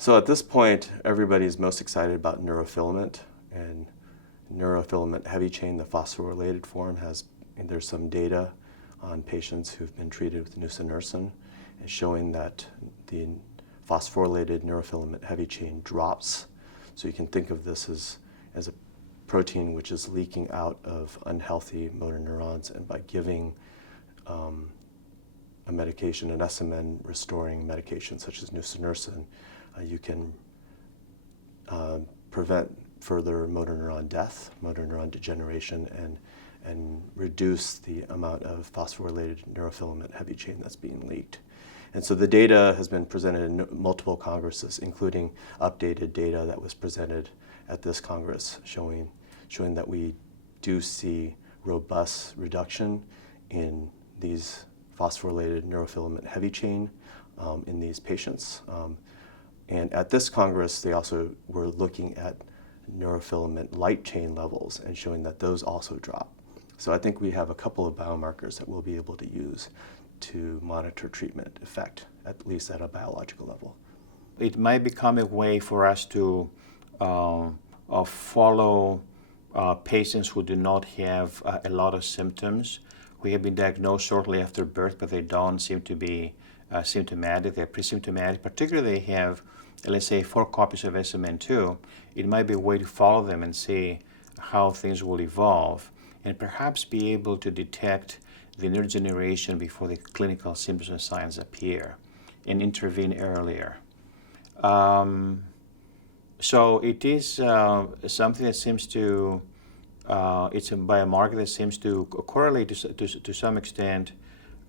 So at this point, everybody's most excited about neurofilament, and neurofilament heavy chain, the phosphorylated form, there's some data on patients who've been treated with nusinersen showing that the phosphorylated neurofilament heavy chain drops. So you can think of this as a protein which is leaking out of unhealthy motor neurons, and by giving a medication, an SMN restoring medication such as nusinersen, you can prevent further motor neuron death, motor neuron degeneration, and reduce the amount of phosphorylated neurofilament heavy chain that's being leaked. And so the data has been presented in multiple congresses, including updated data that was presented at this Congress showing that we do see robust reduction in these phosphorylated neurofilament heavy chain in these patients. And at this Congress, they also were looking at neurofilament light chain levels and showing that those also drop. So I think we have a couple of biomarkers that we'll be able to use to monitor treatment effect, at least at a biological level. It might become a way for us to follow patients who do not have a lot of symptoms, who have been diagnosed shortly after birth, but they don't seem to be symptomatic. They're pre-symptomatic, particularly they have, let's say, 4 copies of SMN2. It might be a way to follow them and see how things will evolve, and perhaps be able to detect the neurodegeneration before the clinical symptoms and signs appear and intervene earlier. So it is something that seems to, it's a biomarker that seems to correlate to some extent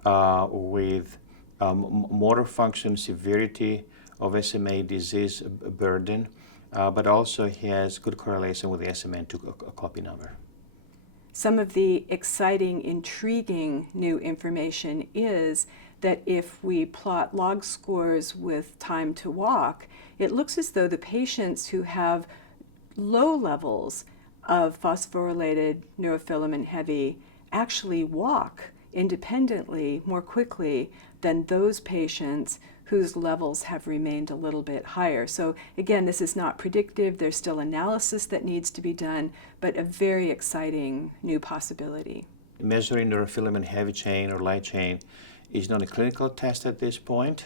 with motor function severity of SMA disease burden, but also has good correlation with the SMN2 copy number. Some of the exciting, intriguing new information is that if we plot log scores with time to walk, it looks as though the patients who have low levels of phosphorylated neurofilament heavy actually walk independently more quickly than those patients whose levels have remained a little bit higher. So again, this is not predictive. There's still analysis that needs to be done, but a very exciting new possibility. Measuring neurofilament heavy chain or light chain is not a clinical test at this point.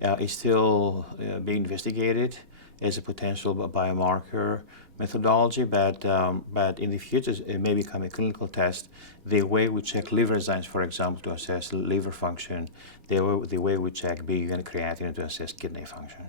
It's still being investigated as a potential biomarker methodology, but in the future it may become a clinical test. The way we check liver enzymes, for example, to assess liver function, the way we check BUN creatinine to assess kidney function.